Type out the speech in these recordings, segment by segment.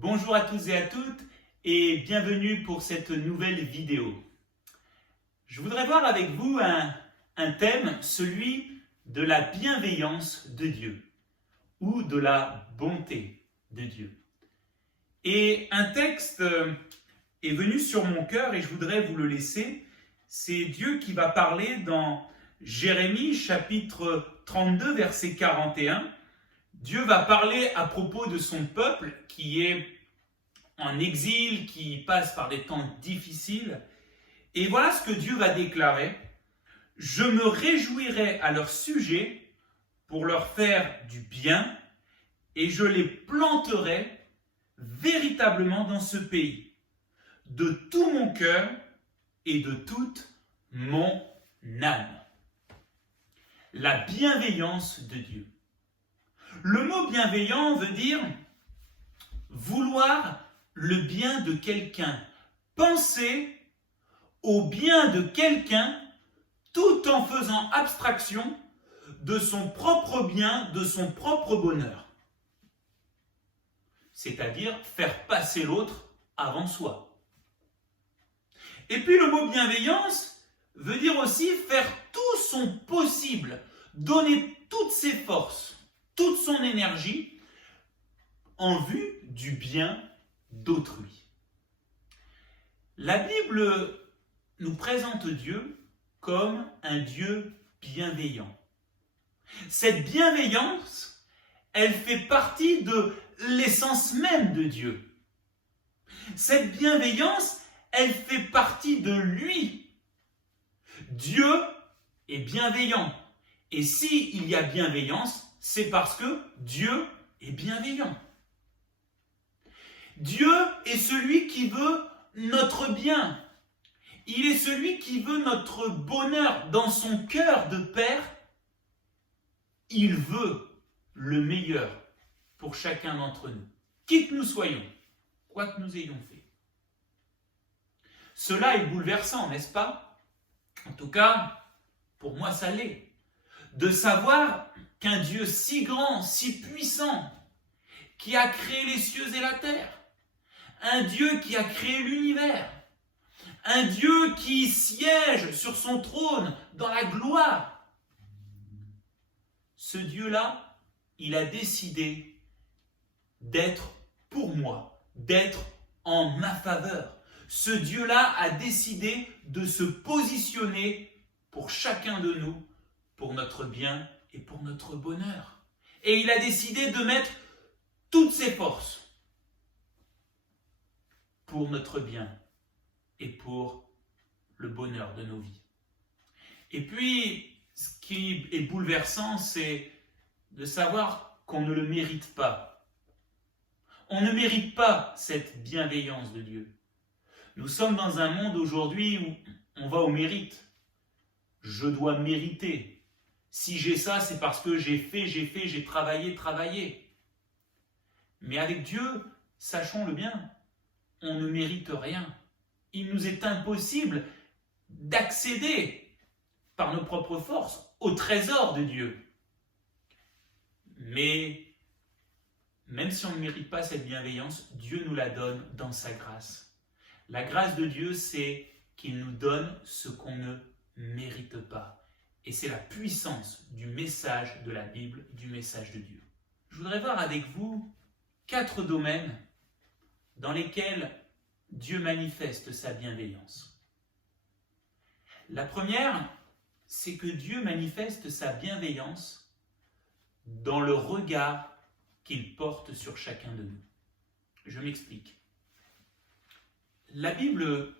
Bonjour à tous et à toutes et bienvenue pour cette nouvelle vidéo. Je voudrais voir avec vous un thème, celui de la bienveillance de Dieu ou de la bonté de Dieu. Et un texte est venu sur mon cœur et je voudrais vous le laisser. C'est Dieu qui va parler dans Jérémie chapitre 32 verset 41. Dieu va parler à propos de son peuple qui est en exil, qui passe par des temps difficiles. Et voilà ce que Dieu va déclarer. Je me réjouirai à leur sujet pour leur faire du bien et je les planterai véritablement dans ce pays, de tout mon cœur et de toute mon âme. La bienveillance de Dieu. Le mot bienveillant veut dire vouloir le bien de quelqu'un, penser au bien de quelqu'un tout en faisant abstraction de son propre bien, de son propre bonheur. C'est-à-dire faire passer l'autre avant soi. Et puis le mot bienveillance veut dire aussi faire tout son possible, donner toutes ses forces, toute son énergie en vue du bien d'autrui. La Bible nous présente Dieu comme un Dieu bienveillant. Cette bienveillance, elle fait partie de l'essence même de Dieu. Cette bienveillance, elle fait partie de lui. Dieu est bienveillant. Et s'il y a bienveillance, c'est parce que Dieu est bienveillant. Dieu est celui qui veut notre bien. Il est celui qui veut notre bonheur dans son cœur de Père. Il veut le meilleur pour chacun d'entre nous, qui que nous soyons, quoi que nous ayons fait. Cela est bouleversant, n'est-ce pas? En tout cas, pour moi, ça l'est. De savoir qu'un Dieu si grand, si puissant, qui a créé les cieux et la terre, un Dieu qui a créé l'univers, un Dieu qui siège sur son trône dans la gloire. Ce Dieu-là, il a décidé d'être pour moi, d'être en ma faveur. Ce Dieu-là a décidé de se positionner pour chacun de nous, pour notre bien et pour notre bonheur. Et il a décidé de mettre toutes ses forces pour notre bien et pour le bonheur de nos vies. Et puis, ce qui est bouleversant, c'est de savoir qu'on ne le mérite pas. On ne mérite pas cette bienveillance de Dieu. Nous sommes dans un monde aujourd'hui où on va au mérite. Je dois mériter. Si j'ai ça, c'est parce que j'ai travaillé. Mais avec Dieu, sachons le bien, on ne mérite rien. Il nous est impossible d'accéder par nos propres forces au trésor de Dieu. Mais même si on ne mérite pas cette bienveillance, Dieu nous la donne dans sa grâce. La grâce de Dieu, c'est qu'il nous donne ce qu'on ne mérite pas. Et c'est la puissance du message de la Bible, du message de Dieu. Je voudrais voir avec vous 4 domaines dans lesquels Dieu manifeste sa bienveillance. La première, c'est que Dieu manifeste sa bienveillance dans le regard qu'il porte sur chacun de nous. Je m'explique. La Bible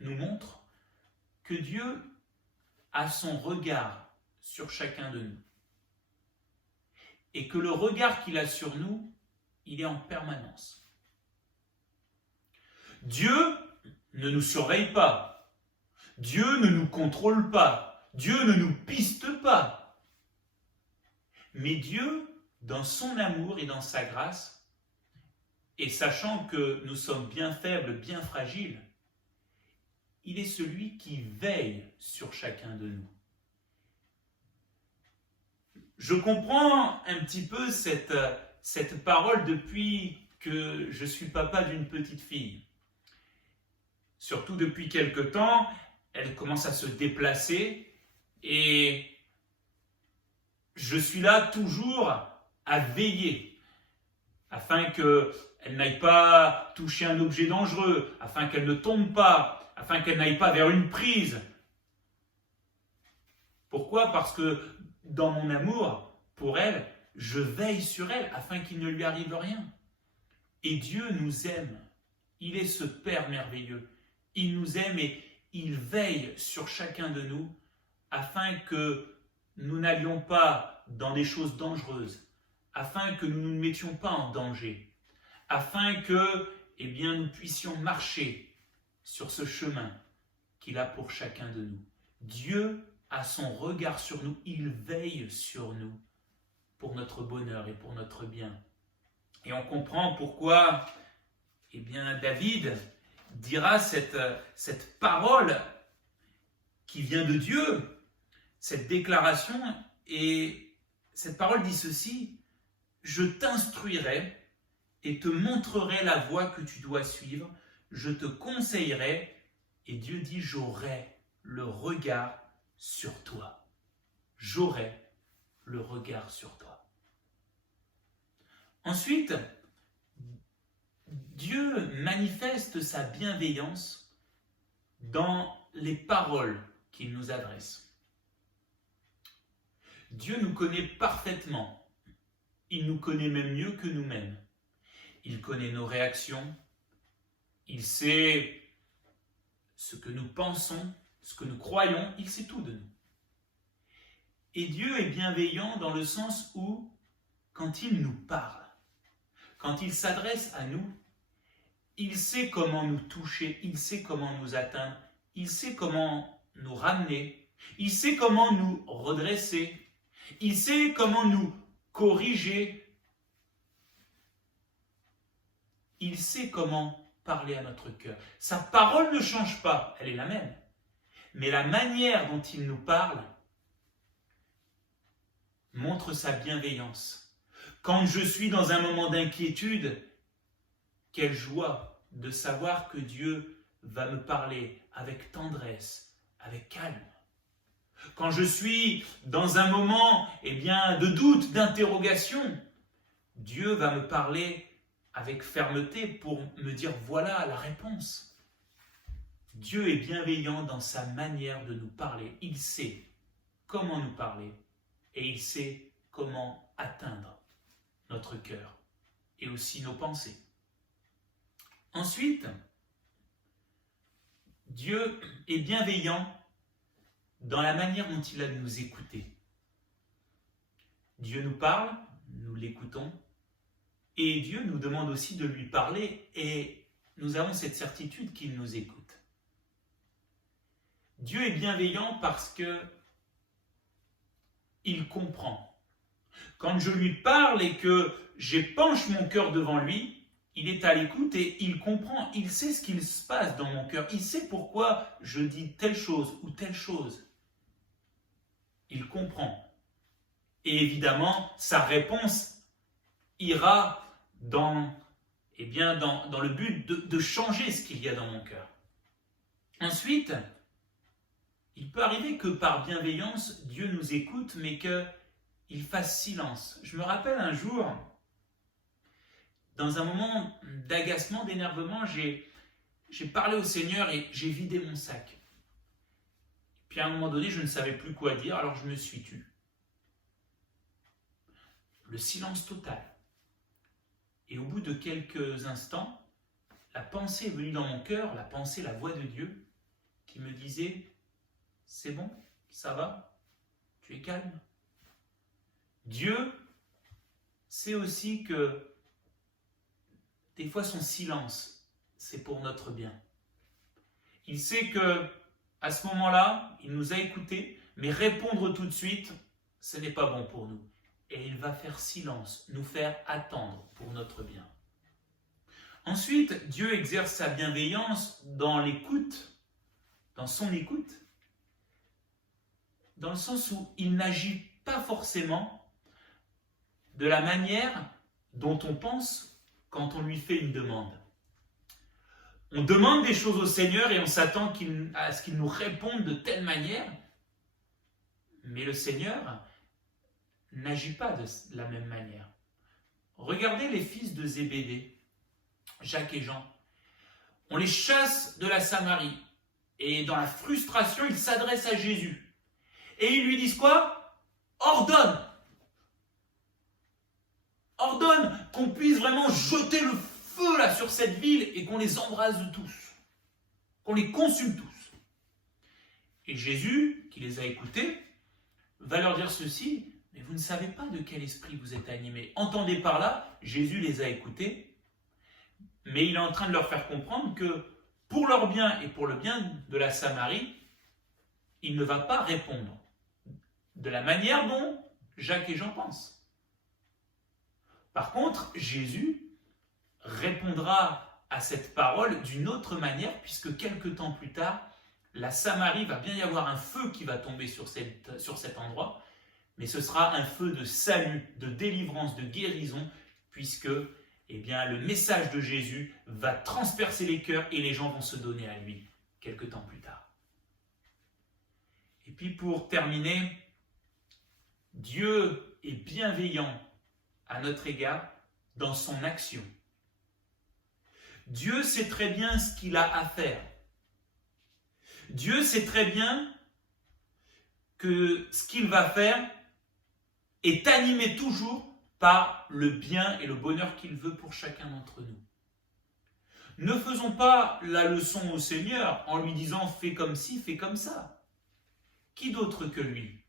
nous montre que Dieu a son regard sur chacun de nous. Et que le regard qu'il a sur nous, il est en permanence. Dieu ne nous surveille pas. Dieu ne nous contrôle pas. Dieu ne nous piste pas. Mais Dieu, dans son amour et dans sa grâce, et sachant que nous sommes bien faibles, bien fragiles, il est celui qui veille sur chacun de nous. Je comprends un petit peu cette parole depuis que je suis papa d'une petite fille. Surtout depuis quelque temps, elle commence à se déplacer et je suis là toujours à veiller afin qu'elle n'aille pas toucher un objet dangereux, afin qu'elle ne tombe pas, afin qu'elle n'aille pas vers une prise. Pourquoi? Parce que dans mon amour pour elle, je veille sur elle afin qu'il ne lui arrive rien. Et Dieu nous aime. Il est ce Père merveilleux. Il nous aime et il veille sur chacun de nous afin que nous n'allions pas dans des choses dangereuses, afin que nous ne nous mettions pas en danger, afin que nous puissions marcher sur ce chemin qu'il a pour chacun de nous. Dieu a son regard sur nous, il veille sur nous pour notre bonheur et pour notre bien. Et on comprend pourquoi David dira cette parole qui vient de Dieu, cette déclaration, et cette parole dit ceci: je t'instruirai et te montrerai la voie que tu dois suivre, je te conseillerai, et Dieu dit: j'aurai le regard sur toi. J'aurai le regard sur toi. Ensuite, Dieu manifeste sa bienveillance dans les paroles qu'il nous adresse. Dieu nous connaît parfaitement. Il nous connaît même mieux que nous-mêmes. Il connaît nos réactions. Il sait ce que nous pensons, ce que nous croyons. Il sait tout de nous. Et Dieu est bienveillant dans le sens où, quand il nous parle, quand il s'adresse à nous, il sait comment nous toucher, il sait comment nous atteindre, il sait comment nous ramener, il sait comment nous redresser, il sait comment nous corriger, il sait comment parler à notre cœur. Sa parole ne change pas, elle est la même, mais la manière dont il nous parle montre sa bienveillance. Quand je suis dans un moment d'inquiétude, quelle joie de savoir que Dieu va me parler avec tendresse, avec calme. Quand je suis dans un moment de doute, d'interrogation, Dieu va me parler avec fermeté pour me dire voilà la réponse. Dieu est bienveillant dans sa manière de nous parler. Il sait comment nous parler et il sait comment atteindre notre cœur et aussi nos pensées. Ensuite, Dieu est bienveillant dans la manière dont il a de nous écouter. Dieu nous parle, nous l'écoutons, et Dieu nous demande aussi de lui parler, et nous avons cette certitude qu'il nous écoute. Dieu est bienveillant parce que il comprend. Quand je lui parle et que j'épanche mon cœur devant lui, il est à l'écoute et il comprend, il sait ce qu'il se passe dans mon cœur, il sait pourquoi je dis telle chose ou telle chose. Il comprend. Et évidemment, sa réponse ira dans le but de changer ce qu'il y a dans mon cœur. Ensuite, il peut arriver que par bienveillance, Dieu nous écoute, mais qu'il fasse silence. Je me rappelle un jour, dans un moment d'agacement, d'énervement, j'ai parlé au Seigneur et j'ai vidé mon sac. Puis à un moment donné, je ne savais plus quoi dire, alors je me suis tu. Le silence total. Et au bout de quelques instants, la pensée est venue dans mon cœur, la pensée, la voix de Dieu, qui me disait « C'est bon, ça va, tu es calme ». Dieu sait aussi que des fois son silence, c'est pour notre bien. Il sait que à ce moment-là, il nous a écoutés, mais répondre tout de suite, ce n'est pas bon pour nous. Et il va faire silence, nous faire attendre pour notre bien. Ensuite, Dieu exerce sa bienveillance dans l'écoute, dans son écoute, dans le sens où il n'agit pas forcément de la manière dont on pense quand on lui fait une demande. On demande des choses au Seigneur et on s'attend à ce qu'il nous réponde de telle manière, mais le Seigneur n'agit pas de la même manière. Regardez les fils de Zébédée, Jacques et Jean. On les chasse de la Samarie et dans la frustration, ils s'adressent à Jésus. Et ils lui disent quoi? Ordonne! Ordonne qu'on puisse vraiment jeter le feu là sur cette ville et qu'on les embrase tous, qu'on les consume tous. Et Jésus, qui les a écoutés, va leur dire ceci: mais vous ne savez pas de quel esprit vous êtes animés. Entendez par là, Jésus les a écoutés, mais il est en train de leur faire comprendre que pour leur bien et pour le bien de la Samarie, il ne va pas répondre de la manière dont Jacques et Jean pensent. Par contre, Jésus répondra à cette parole d'une autre manière, puisque quelque temps plus tard, la Samarie va bien y avoir un feu qui va tomber sur cet endroit, mais ce sera un feu de salut, de délivrance, de guérison, puisque le message de Jésus va transpercer les cœurs et les gens vont se donner à lui quelque temps plus tard. Et puis pour terminer, Dieu est bienveillant à notre égard dans son action. Dieu sait très bien ce qu'il a à faire. Dieu sait très bien que ce qu'il va faire est animé toujours par le bien et le bonheur qu'il veut pour chacun d'entre nous. Ne faisons pas la leçon au Seigneur en lui disant « fais comme ci, fais comme ça ». Qui d'autre que lui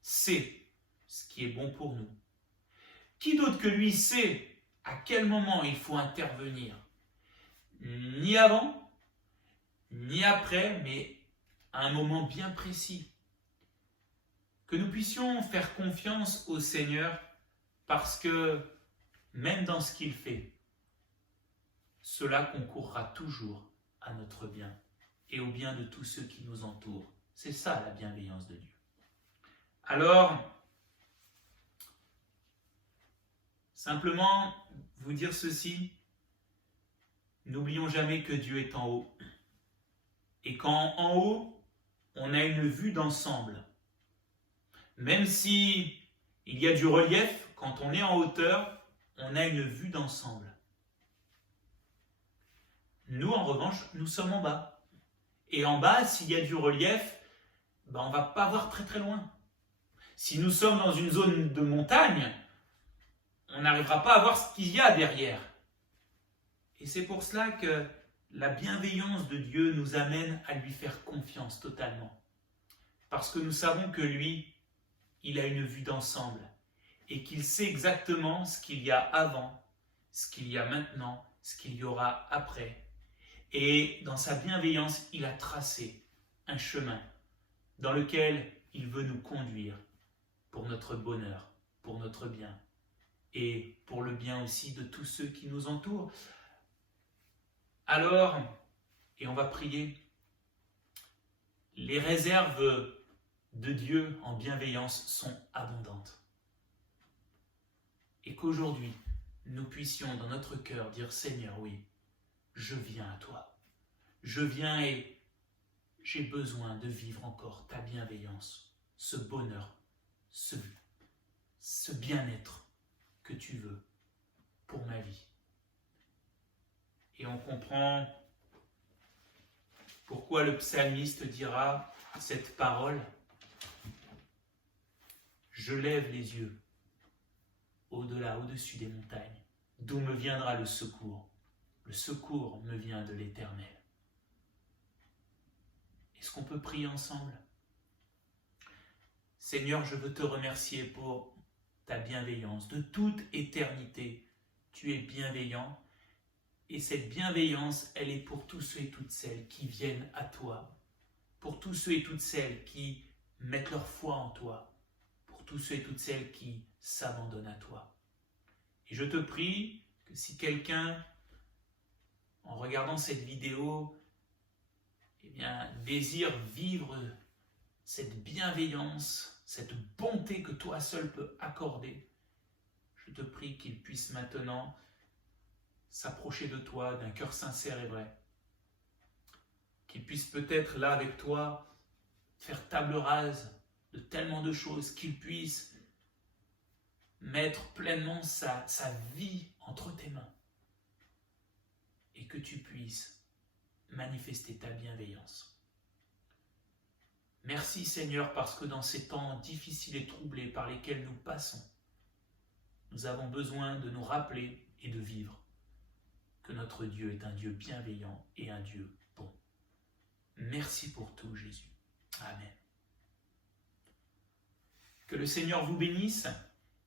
sait ce qui est bon pour nous? Qui d'autre que lui sait à quel moment il faut intervenir? Ni avant, ni après, mais à un moment bien précis. Que nous puissions faire confiance au Seigneur parce que même dans ce qu'il fait, cela concourra toujours à notre bien et au bien de tous ceux qui nous entourent. C'est ça la bienveillance de Dieu. Alors, simplement vous dire ceci, n'oublions jamais que Dieu est en haut. Et quand en haut, on a une vue d'ensemble. Même si il y a du relief, quand on est en hauteur, on a une vue d'ensemble. Nous, en revanche, nous sommes en bas. Et en bas, s'il y a du relief, on ne va pas voir très très loin. Si nous sommes dans une zone de montagne, on n'arrivera pas à voir ce qu'il y a derrière. Et c'est pour cela que la bienveillance de Dieu nous amène à lui faire confiance totalement. Parce que nous savons que lui, il a une vue d'ensemble et qu'il sait exactement ce qu'il y a avant, ce qu'il y a maintenant, ce qu'il y aura après. Et dans sa bienveillance, il a tracé un chemin dans lequel il veut nous conduire pour notre bonheur, pour notre bien et pour le bien aussi de tous ceux qui nous entourent. Alors, et on va prier, les réserves de Dieu en bienveillance sont abondantes. Et qu'aujourd'hui, nous puissions dans notre cœur dire « Seigneur, oui, je viens à toi. Je viens et j'ai besoin de vivre encore ta bienveillance, ce bonheur, ce bien-être que tu veux pour ma vie. » Et on comprend pourquoi le psalmiste dira cette parole. Je lève les yeux au-delà, au-dessus des montagnes. D'où me viendra le secours? Le secours me vient de l'Éternel. Est-ce qu'on peut prier ensemble? Seigneur, je veux te remercier pour ta bienveillance. De toute éternité, tu es bienveillant. Et cette bienveillance, elle est pour tous ceux et toutes celles qui viennent à toi. Pour tous ceux et toutes celles qui mettent leur foi en toi. Pour tous ceux et toutes celles qui s'abandonnent à toi. Et je te prie que si quelqu'un, en regardant cette vidéo, désire vivre cette bienveillance, cette bonté que toi seul peux accorder, je te prie qu'il puisse maintenant s'approcher de toi d'un cœur sincère et vrai. Qu'il puisse peut-être là avec toi faire table rase de tellement de choses, qu'il puisse mettre pleinement sa vie entre tes mains et que tu puisses manifester ta bienveillance. Merci Seigneur parce que dans ces temps difficiles et troublés par lesquels nous passons, nous avons besoin de nous rappeler et de vivre que notre Dieu est un Dieu bienveillant et un Dieu bon. Merci pour tout Jésus. Amen. Que le Seigneur vous bénisse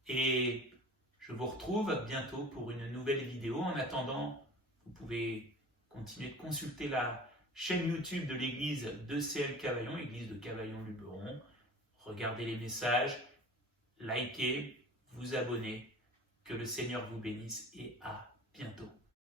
et je vous retrouve bientôt pour une nouvelle vidéo. En attendant, vous pouvez continuer de consulter la chaîne YouTube de l'église de CL Cavaillon, église de Cavaillon-Luberon. Regardez les messages, likez, vous abonnez. Que le Seigneur vous bénisse et à bientôt.